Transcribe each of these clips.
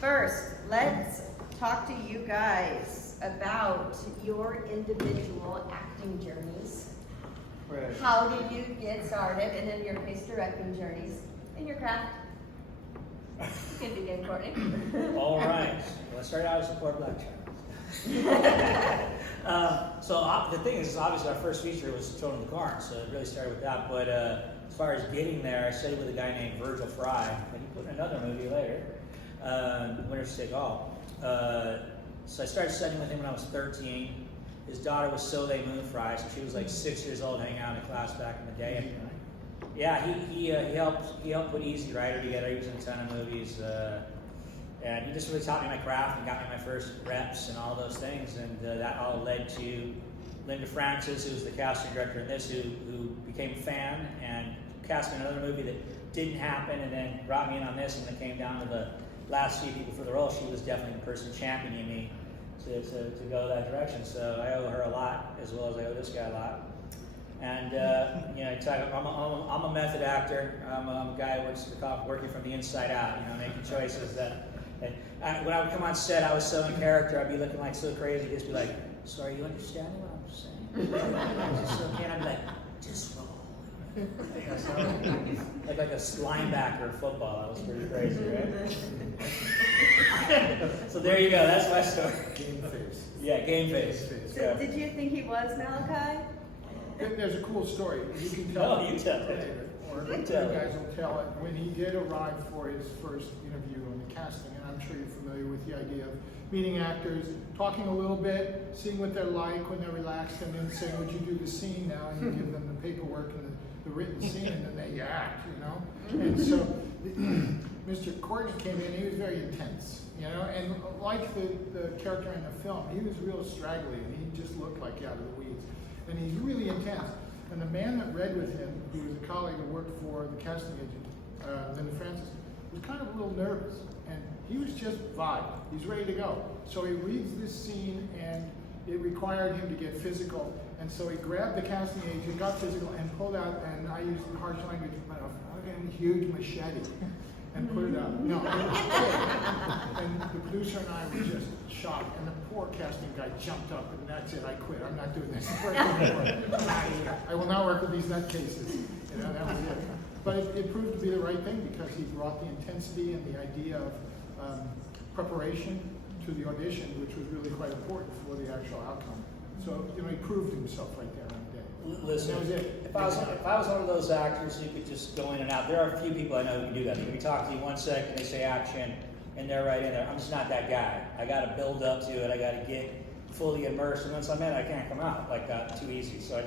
First, let's talk to you guys about your individual acting journeys. Right. How did you get started, and in your case, directing journeys in your craft? You can begin, Courtney. All right. Well, I started out as a poor black child. The thing is, obviously our first feature was Thrown in the Car, so it really started with that. But as far as getting there, I studied with a guy named Virgil Fry, and he put in another movie later, Winner's Take All. So I started studying with him when I was 13. His daughter was Soleil Moon Fry, so she was like 6 years old, hanging out in class back in the day. And, yeah, he helped put Easy Rider together. He was in a ton of movies. And he just really taught me my craft and got me my first reps and all those things. And that all led to Linda Francis, who was the casting director in this, who became a fan and cast me in another movie that didn't happen, and then brought me in on this. And when it came down to the last few people for the role, she was definitely the person championing me to go that direction. So I owe her a lot, as well as I owe this guy a lot. And I'm a method actor. I'm a guy who works working from the inside out. Making choices that. And when I would come on set, I was so in character. I'd be looking like so crazy. Just be like, "So are you understanding what I'm saying?" And I'd be like, "Just roll." like a linebacker in football. That was pretty crazy, right? So there you go. That's my story. Game face. Yeah, game face. So did you think he was Malachi? There's a cool story. You can tell Oh, you tell it. Or You you tell it. guys will tell it. When he did arrive for his first interview on the casting, and I'm sure you're familiar with the idea of meeting actors, talking a little bit, seeing what they're like when they're relaxed, and then saying, "Would you do the scene now?" And you give them the paperwork and the written scene, and then they act, And so Mr. Courtney came in. He was very intense, and like the character in the film, he was real straggly, and he just looked like out of the weeds. And he's really intense. And the man that read with him, who was a colleague who worked for the casting agent, Linda Francis, was kind of a little nervous. And he was just vibe. He's ready to go. So he reads this scene, and it required him to get physical. And so he grabbed the casting agent, got physical, and pulled out, and I used harsh language, a fucking huge machete, and put it out. No, and the producer and I were just shocked. And the poor casting guy jumped up, and that's it. I quit. I'm not doing this anymore. I'm out of here. I will not work with these nutcases. That was it. But it proved to be the right thing, because he brought the intensity and the idea of preparation to the audition, which was really quite important for the actual outcome. So he proved himself right there on the day. Listen, and that was it. If I was one of those actors who could just go in and out, there are a few people I know who can do that. They can talk to you 1 second, they say action, and they're right in there. I'm just not that guy. I got to build up to it. I got to get fully immersed, and once I'm in, I can't come out like that too easy. So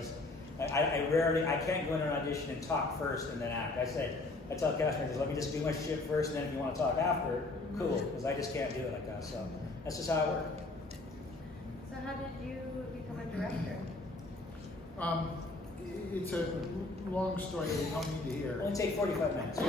I can't go in an audition and talk first and then act. I tell cast members, let me just do my shit first, and then if you want to talk after, cool, because I just can't do it like that. So that's just how I work. So how did you become a director? It's a long story that we don't need to hear. Only take 45 minutes.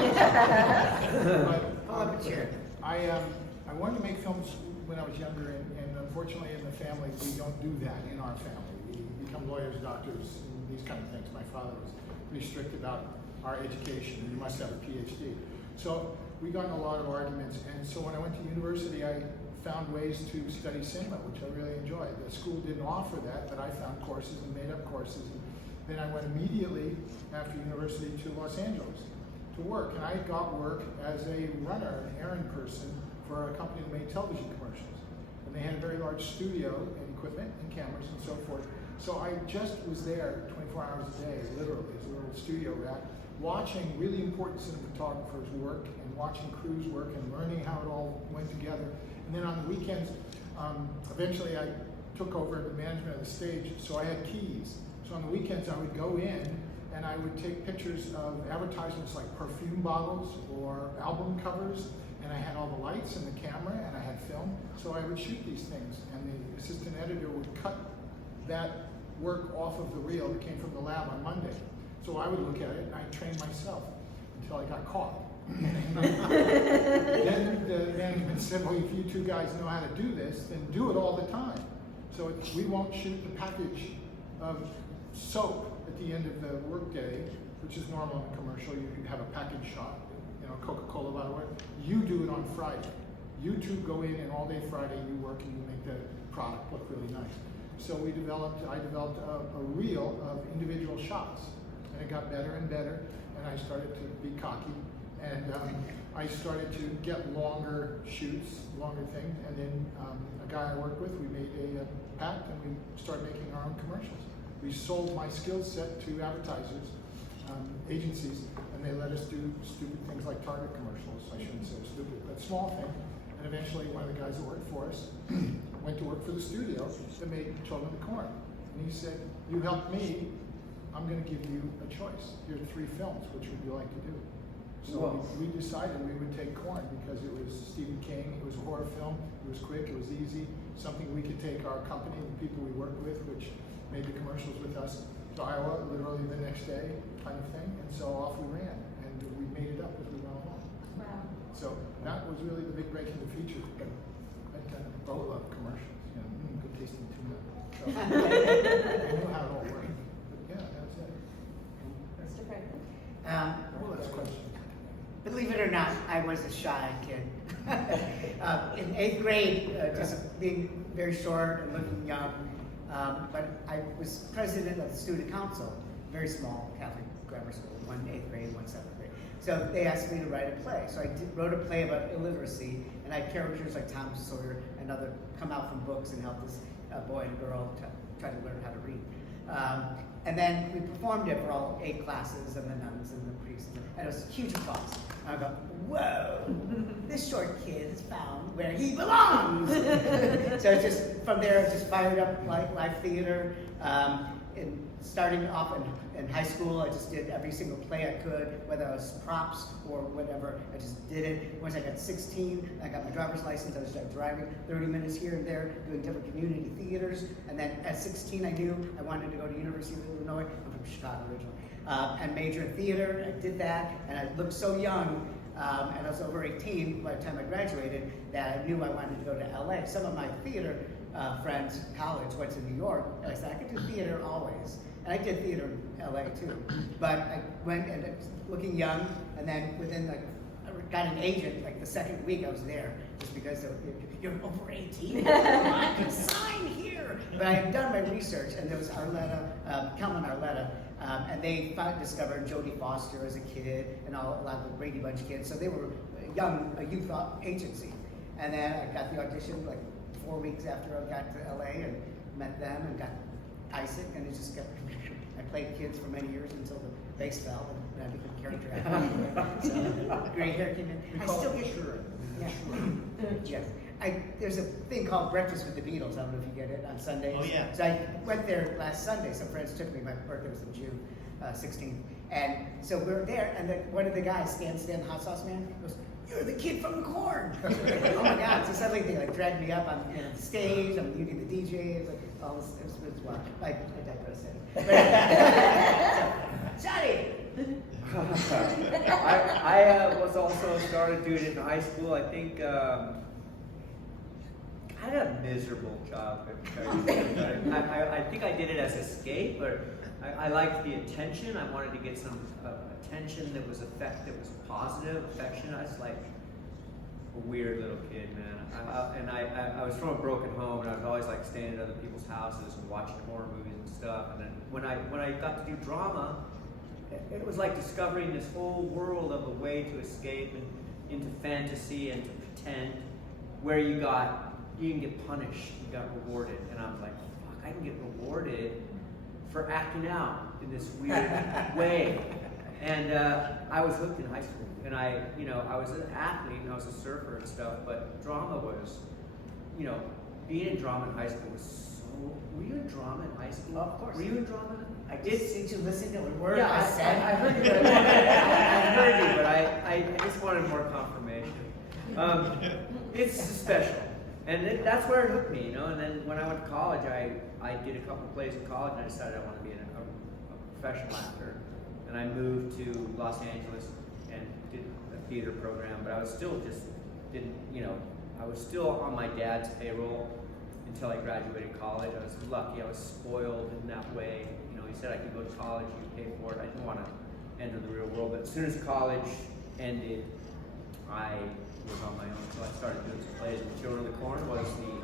I wanted to make films when I was younger, and unfortunately in the family, we don't do that in our family. We become lawyers, doctors, and these kind of things. My father was pretty strict about our education. You must have a PhD. So we got in a lot of arguments, and so when I went to university, I found ways to study cinema, which I really enjoyed. The school didn't offer that, but I found courses and made up courses. And then I went immediately after university to Los Angeles to work, and I got work as a runner, an errand person for a company that made television commercials. And they had a very large studio and equipment and cameras and so forth. So I just was there 24 hours a day, literally, as a little studio rat, watching really important cinematographers work and watching crews work and learning how it all went together. And then on the weekends, eventually I took over the management of the stage, so I had keys. So on the weekends I would go in and I would take pictures of advertisements like perfume bottles or album covers, and I had all the lights and the camera and I had film. So I would shoot these things, and the assistant editor would cut that work off of the reel that came from the lab on Monday. So I would look at it and I'd train myself until I got caught. Then the management said, well, if you two guys know how to do this, then do it all the time. So we won't shoot the package of soap at the end of the workday, which is normal in a commercial. You have a package shot, Coca-Cola bottle. You do it on Friday. You two go in and all day Friday you work and you make the product look really nice. So I developed a reel of individual shots, and it got better and better, and I started to be cocky, and I started to get longer shoots, longer things, and then a guy I worked with, we made a pact, and we started making our own commercials. We sold my skill set to advertisers, agencies, and they let us do stupid things like Target commercials. I shouldn't say stupid, but small things. And eventually one of the guys that worked for us went to work for the studio that made Children of the Corn. And he said, you helped me, I'm gonna give you a choice. Here are 3 films, which would you like to do? So we decided we would take Corn because it was Stephen King, it was a horror film, it was quick, it was easy, something we could take our company, the people we worked with, which made the commercials with us, to Iowa literally the next day kind of thing. And so off we ran, and we made it up as we went along. Wow. So that was really the big break in the feature. But I kind of both love commercials, you know, good tasting tuna. So I knew how it all worked. But yeah, that's it. Mr. Franklin? Well, that's a question. Believe it or not, I was a shy kid. In 8th grade, just being very short and looking young, but I was president of the student council, very small Catholic grammar school, one 8th grade, one 7th grade. So they asked me to write a play. So I wrote a play about illiteracy, and I had characters like Tom Sawyer and other come out from books and help this boy and girl try to learn how to read. And then we performed it for all 8 classes and the nuns and the priests, and it was huge applause. And I go, whoa, this short kid has found where he belongs. So it's just, from there, it just fired up like live theater. Starting off in high school, I just did every single play I could, whether it was props or whatever, I just did it. Once I got 16, I got my driver's license, I started driving 30 minutes here and there, doing different community theaters. And then at 16, I knew I wanted to go to University of Illinois. I'm from Chicago originally. And major in theater, I did that, and I looked so young, and I was over 18 by the time I graduated, that I knew I wanted to go to LA. Some of my theater friends in college went to New York, and I said, I could do theater always. And I did theater in LA too. But I went and looking young, and then within I got an agent like the second week I was there, just because you're over 18. I can sign here. But I had done my research, and there was Arletta, Kelman Arletta, and they discovered Jodie Foster as a kid, and a lot of the Brady Bunch kids. So they were a youth agency. And then I got the audition like 4 weeks after I got to LA and met them and got Isaac, and it just kept. I played kids for many years until the bass fell, and I became character actor. So gray hair came in. I still get sure. Yeah. Yes. There's a thing called Breakfast with the Beatles. I don't know if you get it on Sundays. Oh yeah. So I went there last Sunday. Some friends took me. My birthday was in June 16th, and so we were there. And one of the guys, Stan the hot sauce man, goes, "You're the kid from the Corn." Oh my God! So suddenly they like dragged me up on the stage. I'm leading the DJ. It's like all this. It was wild. I digress. Johnny. I was also started doing it in high school. I think I had a miserable childhood. I think I did it as escape, but I liked the attention. I wanted to get some attention that was positive, affection. I was like a weird little kid, man. I was from a broken home, and I was always like staying at other people's houses and watching horror movies and stuff. And then when I got to do drama, it was like discovering this whole world of a way to escape and into fantasy and to pretend, where you can get punished, you got rewarded. And I was like, fuck, I can get rewarded for acting out in this weird way. And I was hooked in high school. And I was an athlete and I was a surfer and stuff, but drama was, being in drama in high school was so. Were you in drama in high school? Of course. Were you in drama? Did you listen to a word Yeah, I said? I heard you. I heard you, but I just wanted more confirmation. It's special, and that's where it hooked me, And then when I went to college, I did a couple plays in college, and I decided I wanted to be a professional actor. And I moved to Los Angeles and did a theater program, but I was still I was still on my dad's payroll until I graduated college. I was lucky, I was spoiled in that way. He said I could go to college, you pay for it. I didn't want to enter the real world, but as soon as college ended, I was on my own, so I started doing some plays. And Children of the Corn was the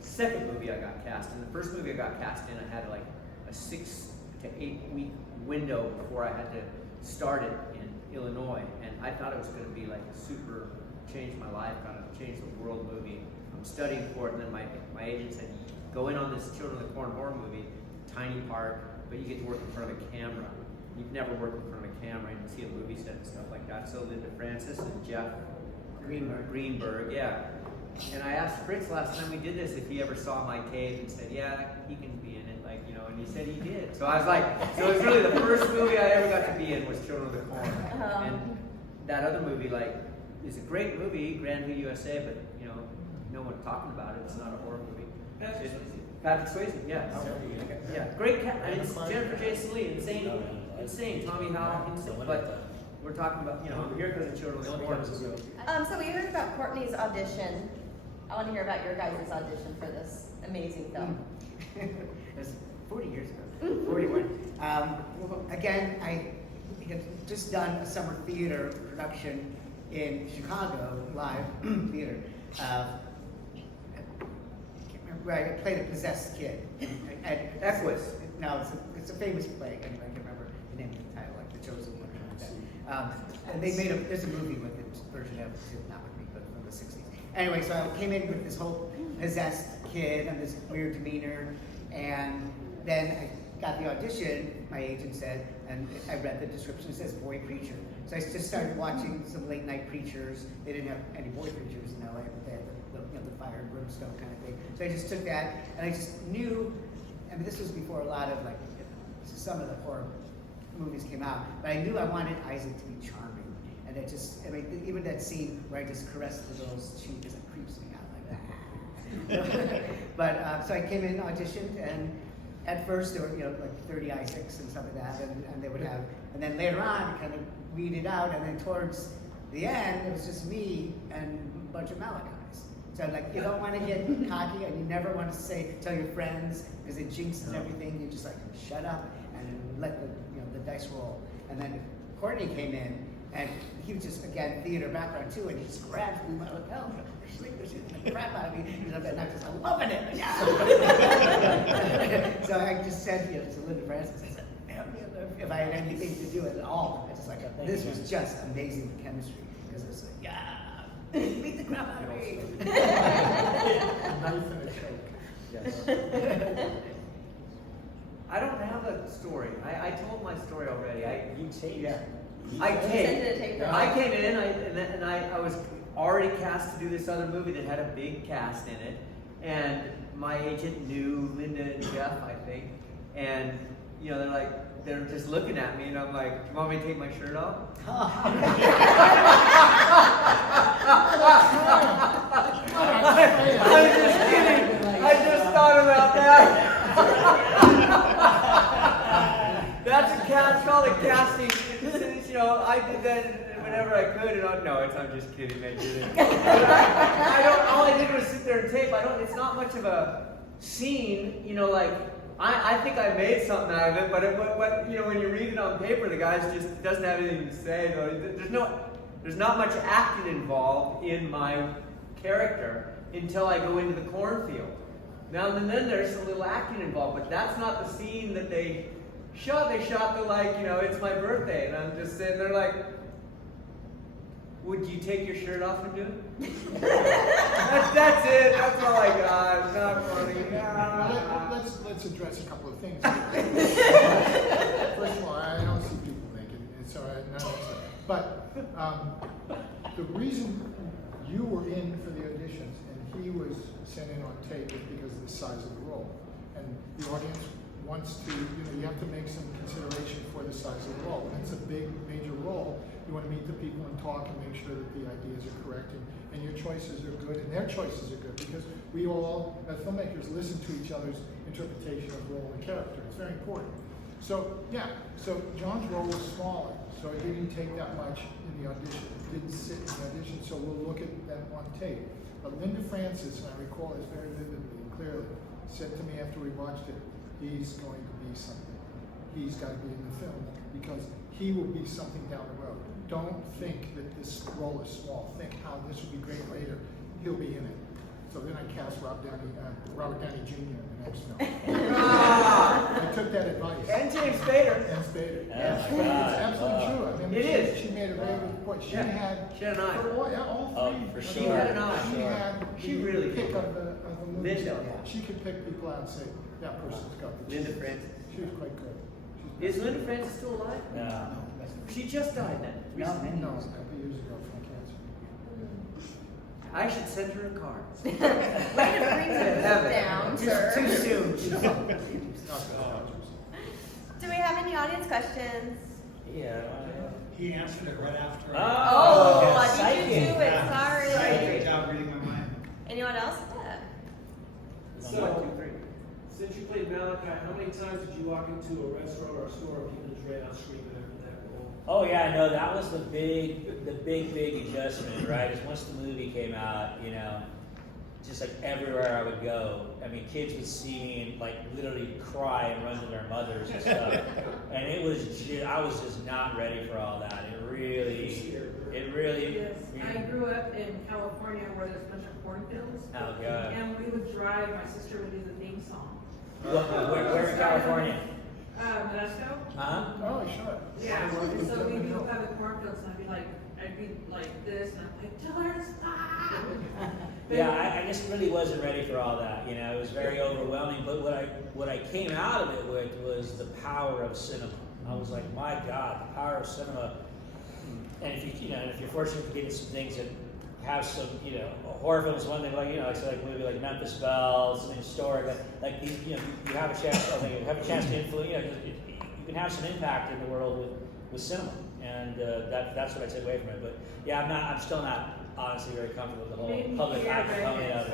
second movie I got cast in. The first movie I got cast in, I had like a 6 to 8 week window before I had to start it in Illinois, and I thought it was going to be like a super change my life, kind of change the world movie. I'm studying for it, and then my agent said, go in on this Children of the Corn horror movie, tiny part, but you get to work in front of a camera. You've never worked in front of a camera, you can see a movie set and stuff like that. So Linda Francis and Jeff Greenberg, yeah. And I asked Fritz last time we did this if he ever saw my tape and said, yeah, he can be in it, like, you know, and he said he did. So I was like, so it's really the first movie I ever got to be in was Children of the Corn. And that other movie, like, is a great movie, Grandview, USA, but, you know, no one talking about it. It's not a horror movie. It's Patrick Swayze, yeah. Yeah, great cat. I mean, it's Jennifer Jason Leigh, insane. Tommy Howell, insane. But we're talking about, you know, here because of Children of the Corn. So we heard about Courtney's audition. I want to hear about your guys' audition for this amazing film. It was 40 years ago, 41. Again, I had just done a summer theater production in Chicago, live theater. I can't remember, I played a possessed kid. Equus. No, it's a famous play. I can't remember the name of the title, like The Chosen One. And they made there's a movie with it, version of it, not with me, but from the 60s. Anyway, so I came in with this whole possessed kid and this weird demeanor, and then I got the audition, my agent said, and I read the description, it says boy preacher. So I just started watching some late night preachers. They didn't have any boy preachers in LA, but they had the fire and brimstone kind of thing. So I just took that, and I just knew, I mean, this was before a lot of some of the horror movies came out, but I knew I wanted Isaac to be charming. And it just, I mean, even that scene where I just caressed the girl's cheek, it creeps me out like that. But, so I came in, auditioned, and at first there were, like 30 Isaacs and stuff like that, and they would have, and then later on, it kind of weeded out, and then towards the end, it was just me and a bunch of Malachi's. So like, you don't want to get cocky, and you never want to tell your friends, because it jinxes everything. You just like, shut up, and let the dice roll. And then Courtney came in, and he was just, again, theater background too, and he just grabbed me by the lapel, the crap out of me, and I'm just loving it. Yeah. So I just said to Linda Francis, I said, if I had anything to do with it at all, I just this was just amazing chemistry, because it was like, yeah, beat the crap out of me. Knife and a choke. Yes. I don't have a story. I told my story already. I came in, and I was already cast to do this other movie that had a big cast in it, and my agent knew Linda and Jeff, I think, and they're just looking at me, and I'm like, "Do you want me to take my shirt off?" I was just kidding. I just thought about that. That's it's called a casting. I did that whenever I could, and I'm just kidding. I didn't. All I did was sit there and tape. It's not much of a scene, I think I made something out of it, but when you read it on paper, the guy just doesn't have anything to say. There's not much acting involved in my character until I go into the cornfield. Now and then there's some little acting involved, but that's not the scene that they shot. They shot it's my birthday, and I'm just sitting there like, would you take your shirt off and do it? That's it. That's all I got. It's not funny. Let's address a couple of things. First of all, I don't see people naked, so but the reason you were in for the auditions and he was sent in on tape is because of the size of the role, and the audience wants to, you have to make some consideration for the size of the role. When it's a big, major role, you want to meet the people and talk and make sure that the ideas are correct and your choices are good and their choices are good, because we all, as filmmakers, listen to each other's interpretation of role and character. It's very important. So, so John's role was smaller, so it didn't take that much in the audition. It didn't sit in the audition, so we'll look at that on tape. But Linda Francis, and I recall this very vividly and clearly, said to me after we watched it, he's going to be something. He's got to be in the film. because he will be something down the road. Don't think that this role is small. Think how this will be great later. He'll be in it. So then I cast Robert Downey Jr. in the next film. I took that advice. And James Spader. And Spader. Oh Yes. my God. It's absolutely true. I mean, It is. She made a very good point. She Yeah. had She had an eye. for all Oh, three. for of sure. She had an eye. She Sure. had She the really pick did. of the movie. Linda. She could pick people out and say that person's got the Linda cheese. Francis. She was quite good. Is Linda Francis still alive? No. She just died then. No, many No, a years ago. couple years ago from cancer. I should send her a card. Way to bring the mood down, Too sir. soon. Not good. Do we have any audience questions? Yeah. He answered it right after. Oh, yeah, I beat psychic. you to it, Great sorry. job reading my mind. Anyone else? Yeah. So, 1, 2, 3. Since you played Malachi, how many times did you walk into a restaurant or a store and people just ran out screaming after that role? Oh yeah, no, that was the big adjustment, right? Is once the movie came out, you know, just like everywhere I would go, I mean, kids would see me and like literally cry and run to their mothers and stuff. And it was, I was just not ready for all that. It really. Yes, I grew up in California where there's a bunch of cornfields. Oh God. And we would drive, my sister would do the theme song. Where in California? Modesto? Huh? Oh, sure. Yeah, and so we'd go by the cornfields and I'd be like this and I'm like, tell her to stop. Yeah, I just really wasn't ready for all that. You know, it was very overwhelming. But what I came out of it with was the power of cinema. I was like, my God, the power of cinema. And if you're fortunate to get into some things that have some, horror films is one thing, like, it's like a movie like Memphis Belle, something historic, like these, you have a chance, you have a chance to influence, you can have some impact in the world with cinema, and that's what I take away from it. But yeah, I'm still not honestly very comfortable with the whole public eye component of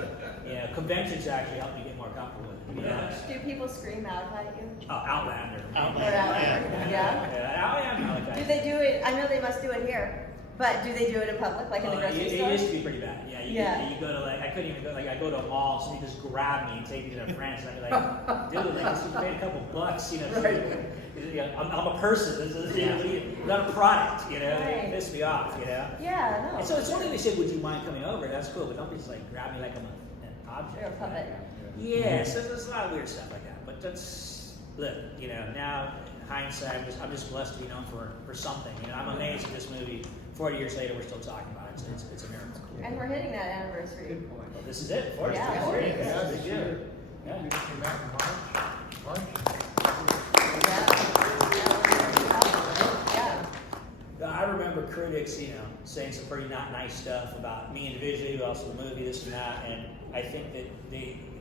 it. Conventions actually help me get more comfortable with it, to be honest. Do people scream out at you? Oh, Outlander. Or Outlander? Yeah. Yeah. Do they do it? I know they must do it here, but do they do it in public, like in the grocery store? It used to be pretty bad. Yeah, you go to I couldn't even go, I go to a mall, so you just grab me and take me to their friends, and I'd be like, dude, you paid a couple bucks, I'm a person, this is, not a product, Right. it pissed me off, Yeah, no. And so it's one thing they say, would you mind coming over? That's cool, but don't just like grab me like I'm an object. You're a puppet. Yeah, so there's a lot of weird stuff like that, but that's, look, now, in hindsight, I'm just blessed to be known for something, I'm amazed at this movie, 40 years later, we're still talking about it, it's a miracle. And we're hitting that anniversary. Good point. Well, this is it, 40 Yeah. years. Yeah, Big this deal. year. Yeah. We came out in March. Yeah. I remember critics, saying some pretty not nice stuff about me individually, but also the movie, this and that, and I think that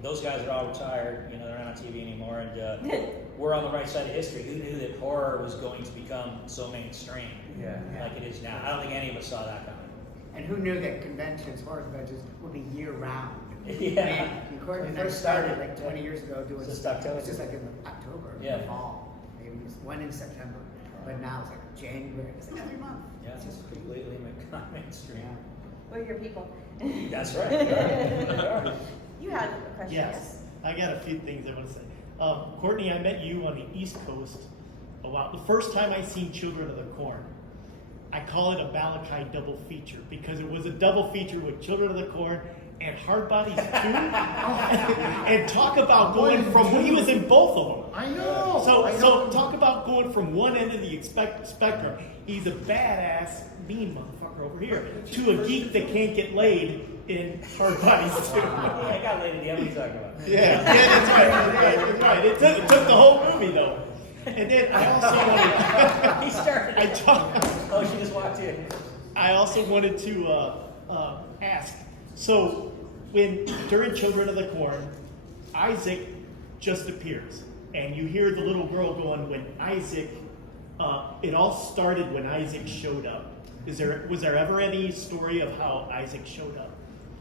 those guys are all retired, they're not on TV anymore, and we're on the right side of history. Who knew that horror was going to become so mainstream like it is now? I don't think any of us saw that coming. And who knew that conventions, horror conventions, would be year round? Yeah. Courtney and I First started started, like 20 years ago doing Just stuff. October. It's just like in October, in Yeah. the fall. Maybe it was one in September. But now it's like January. It's like every month. Yeah, It's just completely mainstream. We're your people. That's right. We are. You had a question, Yes, I got a few things I want to say. Courtney, I met you on the East Coast the first time I seen Children of the Corn. I call it a Malachi double feature because it was a double feature with Children of the Corn and Hard Bodies 2. And talk about going from, he was in both of them. I know. So talk about going from one end of the spectrum. He's a badass, mean motherfucker over here, to a geek that can't get laid in Hard Bodies 2. Yeah, I got laid at the end. What are you talking about? Yeah, that's right. It took the whole movie though. And then I also wanted. He started. Oh, she just walked in. I also wanted to ask. So during Children of the Corn, Isaac just appears, and you hear the little girl going, "When Isaac." It all started when Isaac showed up. Was there ever any story of how Isaac showed up?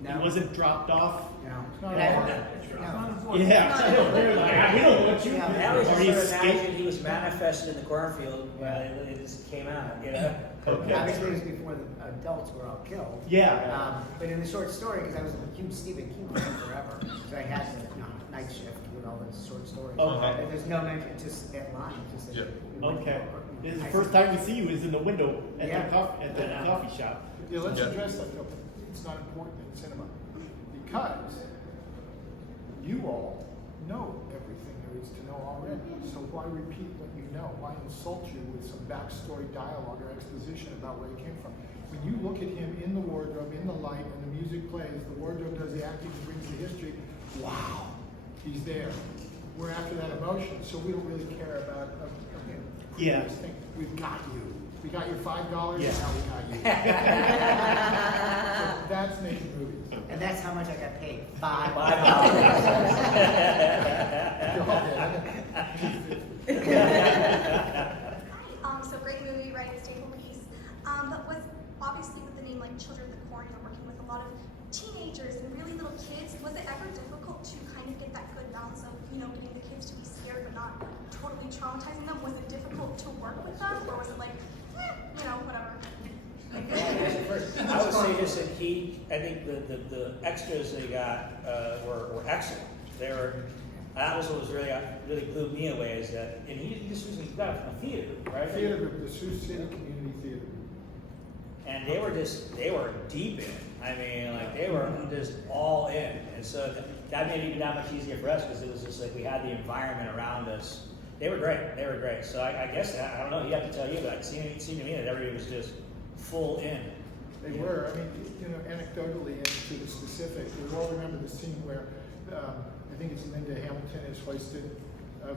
No. He wasn't dropped off. No. not And I- all. no. Yeah. We don't want you. Yeah. I always Or just he sort of escaped. imagined he was manifested in the cornfield. It just came out, Okay. Obviously, it was before the adults were all killed. Yeah. But in the short story, because I was a huge Stephen King fan forever, so I had the night shift with all those short stories. Okay. But there's no mention, just at line, just that Okay. This is the first time we see you is in the window at Yeah. the coffee shop. Yeah, let's Yeah. address that though. It's not important in cinema because you all know everything there is to know already. So why repeat what you know? Why insult you with some backstory dialogue or exposition about where he came from? When you look at him in the wardrobe, in the light, and the music plays, the wardrobe does the acting and brings the history. Wow, he's there. We're after that emotion, so we don't really care about Yeah. thing. We've got you. We got your $5. Yeah. Now we got you. So that's making movies. And that's how much I got paid. $5. So great movie, right? Staple piece. But was obviously with the name like Children of the Corn, you're working with a lot of teenagers and really little kids. Was it ever difficult to kind of get that good balance of, getting the kids to be scared but not totally traumatizing them? Was it difficult to work with them, or was it like, whatever? I would say this, and I think the extras they got were excellent. That was what was really blew me away is that, and he got it from a theater, right? Theater group, the Sioux City Community Theater. And they were deep in. I mean, like they were just all in, and so that made it even that much easier for us because it was just like we had the environment around us. They were great. So I guess I don't know. You have to tell you, but it seemed to me that everybody was just full in. They were. I mean, anecdotally and to the specific, we all remember the scene where I think it's Linda Hamilton is hoisted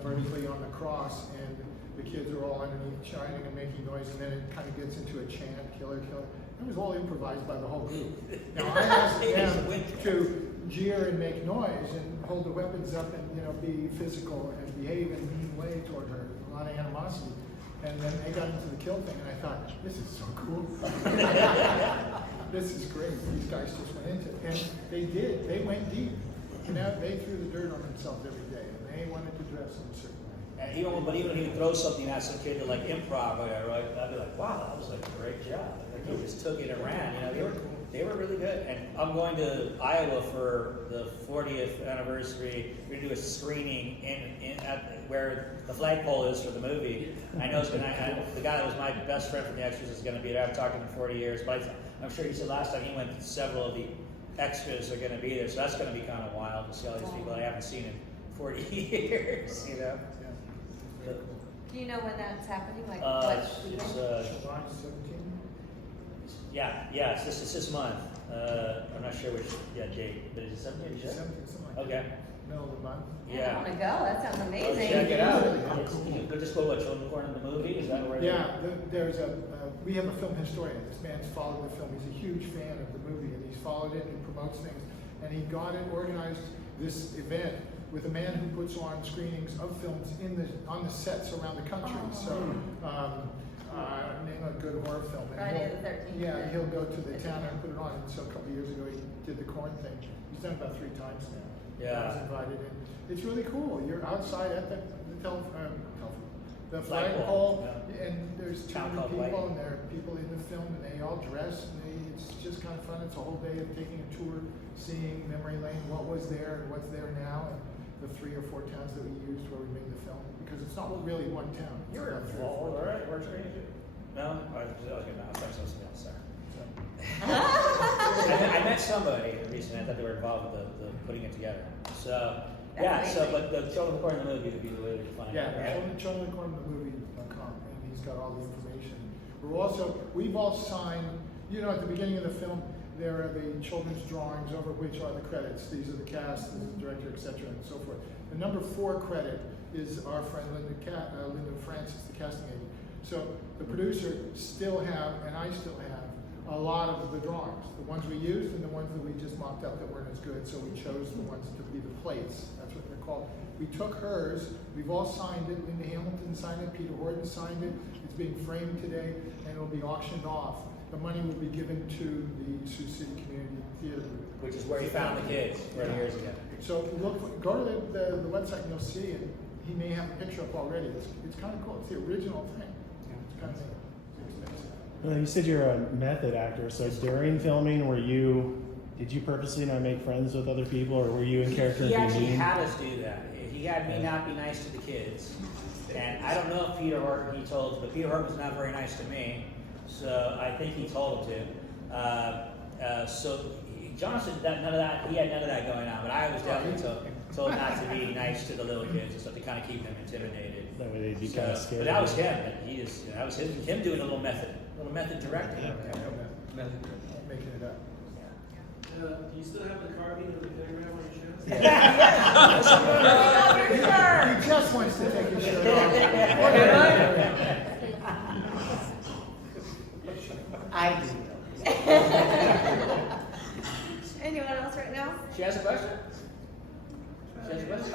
vertically on the cross, and the kids are all underneath shouting and making noise, and then it kind of gets into a chant, killer, killer. It was all improvised by the whole group. Now I asked them to jeer and make noise and hold the weapons up and be physical and behave in a mean way toward her, a lot of animosity. And then they got into the kill thing, and I thought, this is so cool. This is great. These guys just went into it, and they did. They went deep. They threw the dirt on themselves every day, and they wanted to dress in a certain way. And even when he would throw something at some kid to like improv, right? I'd be like, wow, that was like a great job. Like he just took it and ran. They were really good. And I'm going to Iowa for the 40th anniversary. We're gonna do a screening at where the flagpole is for the movie. I know the guy that was my best friend from the extras is going to be there. I've talked to him for 40 years, but I'm sure he said last time he went. Several of the extras are going to be there, so that's going to be kind of wild to see all these people I haven't seen in 40 years. Do you know when that's happening? Like It's, July 17th? yeah, it's this month. I'm not sure which date, but is it 17? 17th, something like that. Okay. Middle of the month. Yeah, I want to go. That sounds Go amazing. check it out. Cool. Go just go what Children of the Corn in the movie. Is that where? Yeah, there's we have a film historian. This man's followed the film. He's a huge fan of the movie, and he's followed it and promotes things. And he got it organized this event with a man who puts on screenings of films on the sets around the country. So, name a good horror film. And Friday the 13th. Yeah, he'll go to the town and put it on. And so a couple of years ago, he did the corn thing. He's done it about 3 times now. Yeah. I was invited in. It's really cool. You're outside at the flagpole, and there's 200 people, and there are people in the film, and they all dress, and it's just kind of fun. It's a whole day of taking a tour, seeing memory lane, what was there and what's there now, and the 3 or 4 towns that we used where we made the film, because it's not really one town. It's You're about 3 or 4 involved, all right? towns. We're training. No, okay, no, I'm sorry, something else. Sorry. So, I met somebody recently. I thought they were involved with the putting it together. So yeah. So, but the Children of the Corn in the movie would be the way to find yeah, it. Right? childrencornthemovie.com, and he's got all the information. We've all signed, at the beginning of the film, there are the children's drawings over which are the credits. These are the cast, this is the director, etc., and so forth. The number 4 credit is our friend Linda Francis, the casting agent. So the producer still have, and I still have, a lot of the drawings, the ones we used and the ones that we just mocked up that weren't as good, so we chose the ones to be the plates. That's what they're called. We took hers, we've all signed it, Linda Hamilton signed it, Peter Horton signed it, it's being framed today, and it'll be auctioned off. The money will be given to the Sioux City Community Theater. Which is where he found the kids 40 years ago. So go to the website and you'll see, and he may have a picture up already. It's kind of cool, it's the original thing. It's kind of expensive. You said you're a method actor, so during filming, were you Did you purposely not make friends with other people, or were you in character He and actually being mean? had us do that. He had me not be nice to the kids. And I don't know if Peter Horton he told, but Peter Horton was not very nice to me. So I think he told him to. Jonathan, none of that, he had none of that going on, but I was definitely told not to be nice to the little kids and stuff to kind of keep them intimidated. That way they'd be kind of scared. But that was him. He just, that was him doing a little method directing. Making it up. Do you still have the carving of the pentagram on your chest? He just wants to take his shirt off. I do. Anyone else right now? She has a question? She has a question?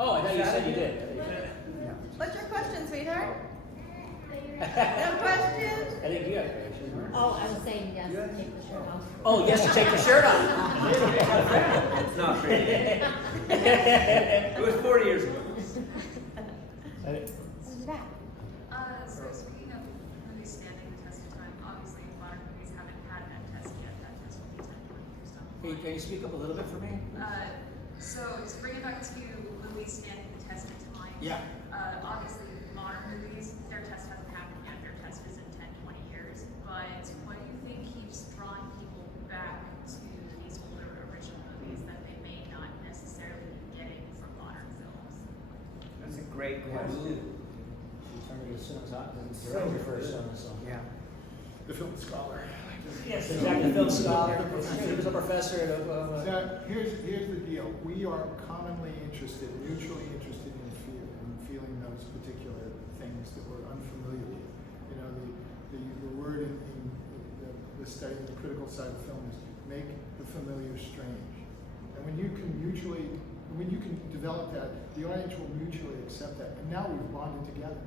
Oh, I thought you said you did. What's your question, sweetheart? No questions? I think you have a question. Oh, I was saying yes, take the shirt off. Oh, yes, to take the shirt off. It's not pretty. It was 40 years ago. So speaking of movies standing the test of time, obviously modern movies haven't had that test yet. That test will be 10, 20 years down the line. Can you speak up a little bit for me? So to bring it back to movies standing the test of time. Yeah. Obviously modern movies, their test hasn't happened yet. Their test is in 10, 20 years. But what do you think keeps drawing people back to these older original movies that they may not necessarily be getting from modern films? That's a great question. Turn to the director first on this one. Yeah. The film scholar. Yes, exactly. The film scholar. He was a professor at Now, here's the deal. We are commonly interested, mutually interested in feeling those particular things that we're unfamiliar with. You know, the word in the study, the critical side of film is make the familiar strange. And when you can develop that, the audience will mutually accept that. And now we've bonded together.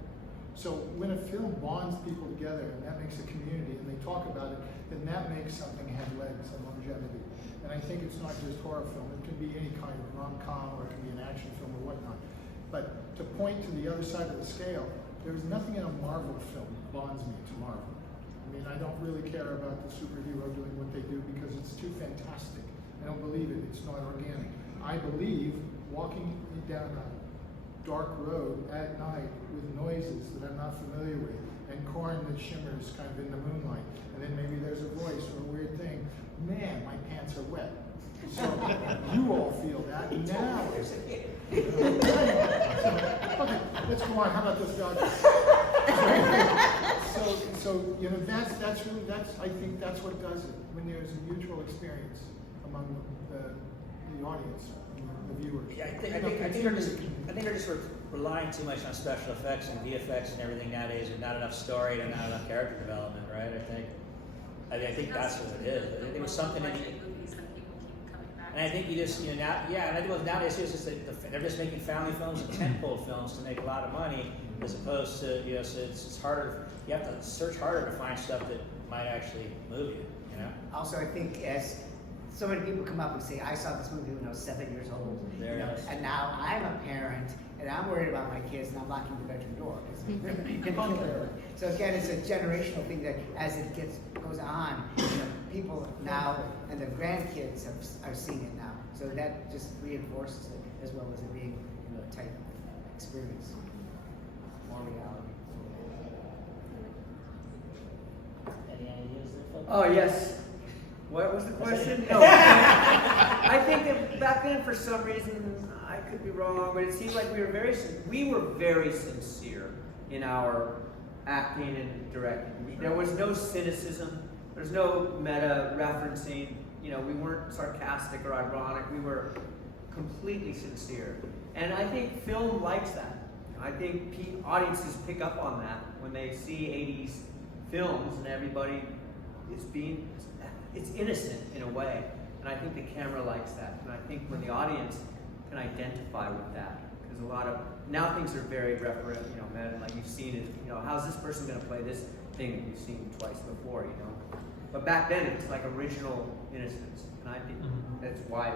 So when a film bonds people together and that makes a community and they talk about it, then that makes something have legs and longevity. And I think it's not just horror film, it can be any kind of rom-com or it can be an action film or whatnot. But to point to the other side of the scale, there's nothing in a Marvel film that bonds me to Marvel. I mean, I don't really care about the superhero doing what they do because it's too fantastic. I don't believe it, it's not organic. I believe walking down a dark road at night with noises that I'm not familiar with and corn that shimmers kind of in the moonlight and then maybe there's a voice or a weird thing. Man, my pants are wet. So you all feel that now. Okay, let's go on. How about this dog? So you know that's really I think that's what does it when there's a mutual experience among the audience. The viewers. Yeah, I think they're just relying too much on special effects and VFX and everything nowadays, and not enough story and not enough character development, right? I think that's what it is. I think there was something in Budget movies that people keep coming back and I think you just, and I think nowadays it's just they're just making family films and tentpole films to make a lot of money, as opposed to, so it's harder, you have to search harder to find stuff that might actually move you, Also, I think as so many people come up and say, I saw this movie when I was 7 years old, There it is. and now I'm a parent, and I'm worried about my kids, and I'm locking the bedroom door. 'Cause so again, it's a generational thing that as it goes on, people now and the grandkids are seeing it now. So that just reinforces it as well as it being a type of experience, more reality. Any ideas there, folks? Oh, yes. What was the question? No. I think that back then, for some reason, I could be wrong, but it seems like we were very sincere in our acting and directing. There was no cynicism. There's no meta referencing. We weren't sarcastic or ironic. We were completely sincere. And I think film likes that. I think audiences pick up on that when they see 80s films and everybody it's innocent in a way. And I think the camera likes that. And I think when the audience can identify with that, because now things are very referent, man, like you've seen it, how's this person going to play this thing that you've seen twice before, But back then it's like original innocence. And I think that's why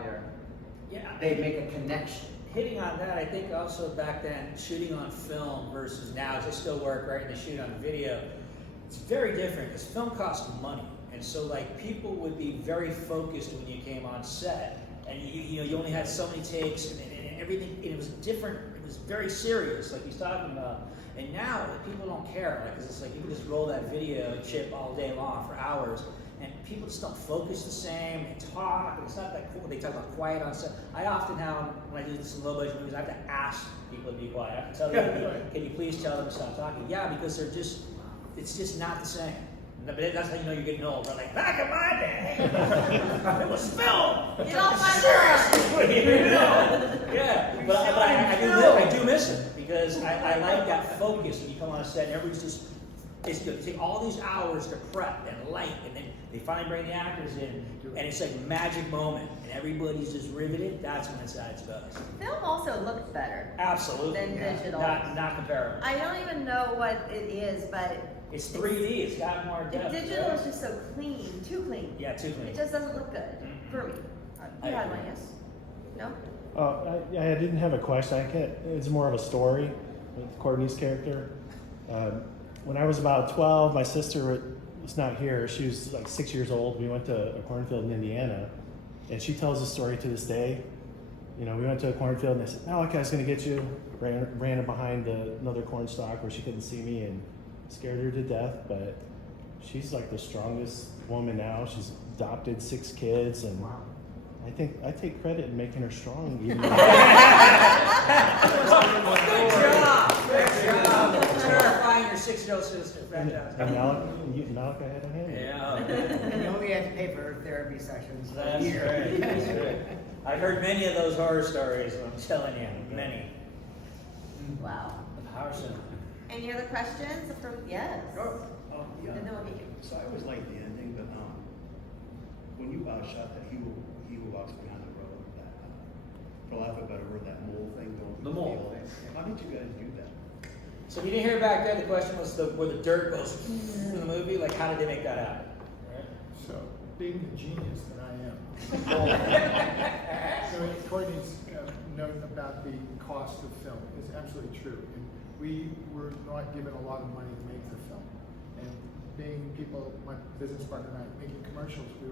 they make a connection. Hitting on that, I think also back then, shooting on film versus now, does it still work, right? And they shoot on video. It's very different because film costs money. And And so like people would be very focused when you came on set, and you only had so many takes, and everything, and it was different. It was very serious, like he's talking about. And now like, people don't care, like 'cause it's like you can just roll that video chip all day long for hours, and people just don't focus the same. They talk, and it's not that cool. They talk about quiet on set. I often have, when I do some low budget movies, I have to ask people to be quiet. I have to tell them, can you please tell them to stop talking? Yeah, because it's just not the same. But that's how you know you're getting old. But like back in my day, it was film. Get off my lawn. You know? Yeah, but I do miss it because I like that focus when you come on a set and everybody's just. It's going to take all these hours to prep and light, and then they finally bring the actors in, and it's like a magic moment, and everybody's just riveted. That's when it's at its best. Film also looks better Absolutely. than digital. Not comparable. I don't even know what it is, but It's 3D. It's got more depth. digital right? is just so clean, too clean. Yeah, too clean. It just doesn't look good for me. You had one, yes? No? I didn't have a question. It's more of a story with Courtney's character. When I was about 12, my sister was not here. She was like 6 years old. We went to a cornfield in Indiana, and she tells the story to this day. You know, we went to a cornfield, and they said, "Malachi's going to get you." Ran behind another corn stalk where she couldn't see me, and scared her to death. But she's like the strongest woman now. She's adopted 6 kids, and I think I take credit in making her strong. Even Good job. Terrifying your 6-year-old sister. Fantastic. and Malachi had a hand. Yeah. And you only had to pay for her therapy sessions for a That's year. right. That's right. I've heard many of those horror stories. I'm telling you, many. Wow. The power center. Any other questions? Yes. Sure. Yeah. And then we'll be. So I always liked the ending, but when you shot that he who walks behind the road, that for lack of a better word, that mole thing going through The mole. field, how did you guys do that? So you didn't hear back then. The question was where the dirt goes in the movie. Like, how did they make that happen? Right? So, being the genius that I am. So Courtney's note about the cost of film is absolutely true. And we were not given a lot of money to make the film. And being people, my business partner and I, making commercials, we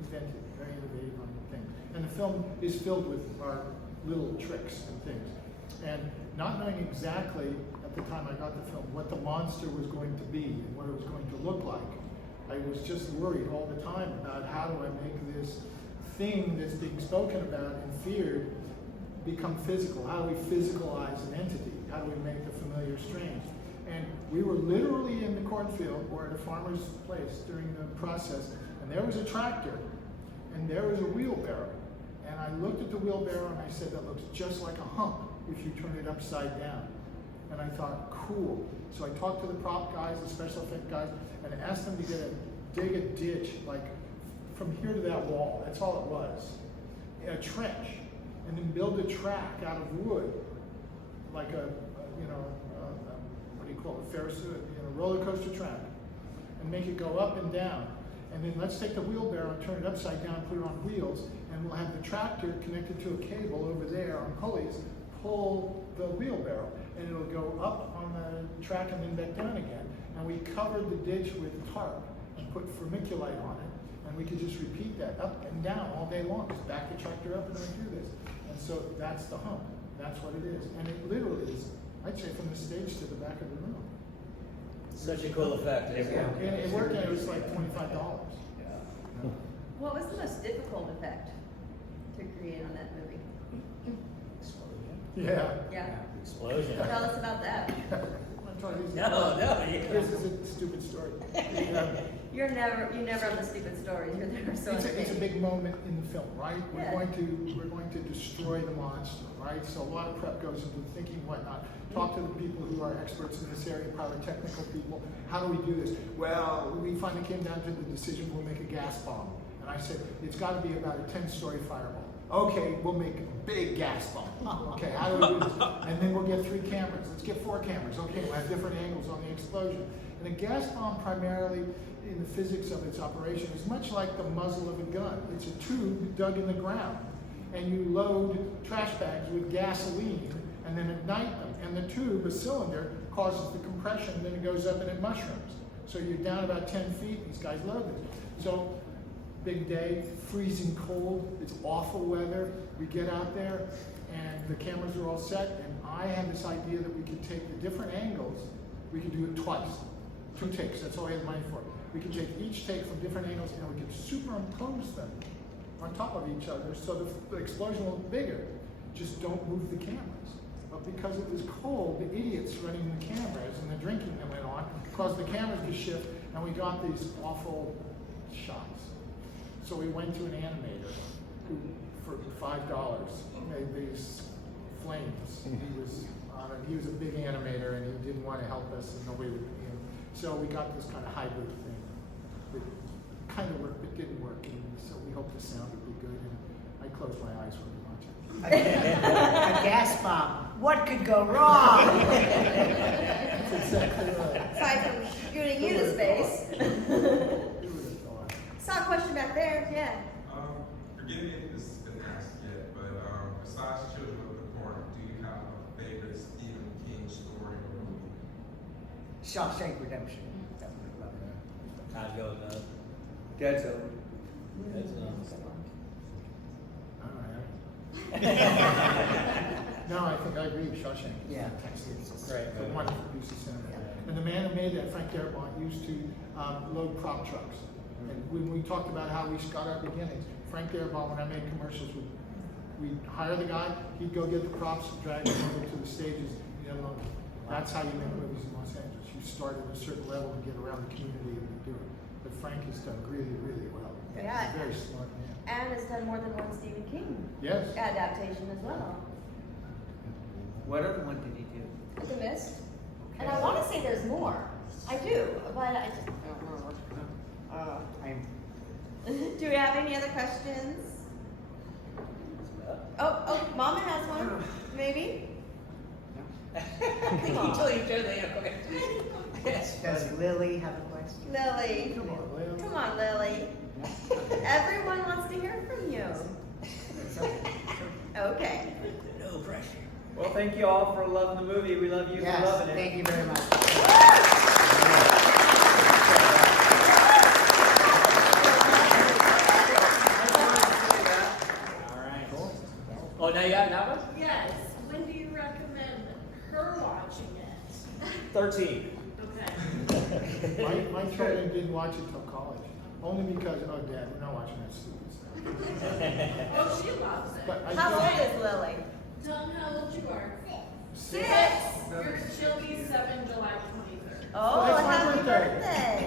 invented, very innovative on things. And the film is filled with our little tricks and things. And not knowing exactly, at the time I got the film, what the monster was going to be and what it was going to look like, I was just worried all the time about how do I make this thing that's being spoken about and feared become physical? How do we physicalize an entity? How do we make the familiar strange? And we were literally in the cornfield or at a farmer's place during the process, and there was a tractor, and there was a wheelbarrow. And I looked at the wheelbarrow and I said, that looks just like a hump if you turn it upside down. And I thought, cool. So I talked to the prop guys, the special effect guys, and asked them to dig a ditch, like from here to that wall. That's all it was. A trench. And then build a track out of wood, like what do you call it, Ferris, roller coaster track, and make it go up and down. And then let's take the wheelbarrow and turn it upside down, put it on wheels, and we'll have the tractor connected to a cable over there on pulleys, pull the wheelbarrow, and it'll go up on the track and then back down again. And we covered the ditch with tarp and put vermiculite on it, and we could just repeat that up and down all day long. Just back the tractor up and then do this. And so that's the hump. That's what it is. And it literally is, I'd say, from the stage to the back of the room. Such a cool effect. Isn't it? And it worked out, it was like $25. What was the most difficult effect to create on that movie? Yeah. Yeah. Explosion. Tell us about that. No. This is a stupid story. You never have the stupid stories. You're never so It's a big moment in the film, right? Yeah. We're going to destroy the monster, right? So a lot of prep goes into thinking whatnot. Talk to the people who are experts in this area, probably technical people. How do we do this? Well, we finally came down to the decision we'll make a gas bomb. And I said, it's got to be about a 10-story fireball. Okay, we'll make a big gas bomb. Okay, how do we do this? And then we'll get 3 cameras. Let's get 4 cameras. Okay, we'll have different angles on the explosion. And a gas bomb primarily, in the physics of its operation, is much like the muzzle of a gun. It's a tube dug in the ground, and you load trash bags with gasoline and then ignite them. And the tube, a cylinder, causes the compression, and then it goes up and it mushrooms. So you're down about 10 feet, these guys load this. So, big day, freezing cold, it's awful weather. We get out there and the cameras are all set, and I had this idea that we could take the different angles, we could do it twice. 2 takes, that's all I had money for. We could take each take from different angles and we could superimpose them on top of each other so the explosion will look bigger. Just don't move the cameras. But because it was cold, the idiots running the cameras and the drinking that went on caused the cameras to shift, and we got these awful shots. So we went to an animator who, for $5, made these flames. He was a big animator, and he didn't want to help us, and nobody would pay him. So we got this kind of hybrid thing. It kind of worked, but didn't work, and so we hope the sound would be good. And I closed my eyes when we watched it. A gas bomb. What could go wrong? That's exactly right. Aside from shooting you to space. Who would have thought? Saw a question back there, yeah. Forgive me if this has been asked yet, but besides Children of the Corn, do you have a favorite Stephen King story or movie? Shawshank Redemption. Definitely love it. Time goes up. Dead Zone. That's All right. No, I think I agree. Shawshank. Yeah. It's Great a movie. wonderful piece of cinema. And the man who made that, Frank Darabont, used to load prop trucks. And when we talked about how we got our beginnings, Frank Darabont, when I made commercials, we'd hire the guy, he'd go get the props, drag them over to the stages, and unload them. That's how you make movies in Los Angeles. You start at a certain level and get around the community and you do it. But Frank has done really, really well. Yeah. He's a very smart man. And has done more than one Stephen King Yes. adaptation as well. What other one did he do? The Mist. And I want to say there's more. I do, but I just don't remember. Do we have any other questions? Oh, Mama has one. Maybe? Until you turn the other way. Does Lily have a question? Lily. Come on, Lil. Come on, Lily. Everyone wants to hear from you. Okay. No pressure. Well, thank you all for loving the movie. We love you for Yes, loving it. thank you very much. All right. Cool. Oh, now you have that one? Yes, when do you recommend her watching it? 13. Okay. My children didn't watch it till college, only because, oh, Dad, we're not watching that stupid stuff. Oh, she loves it. But I How don't- old is Lily? Tell them how old you are. 6. She'll be 7 July 23rd. Oh, That's my happy birthday. birthday.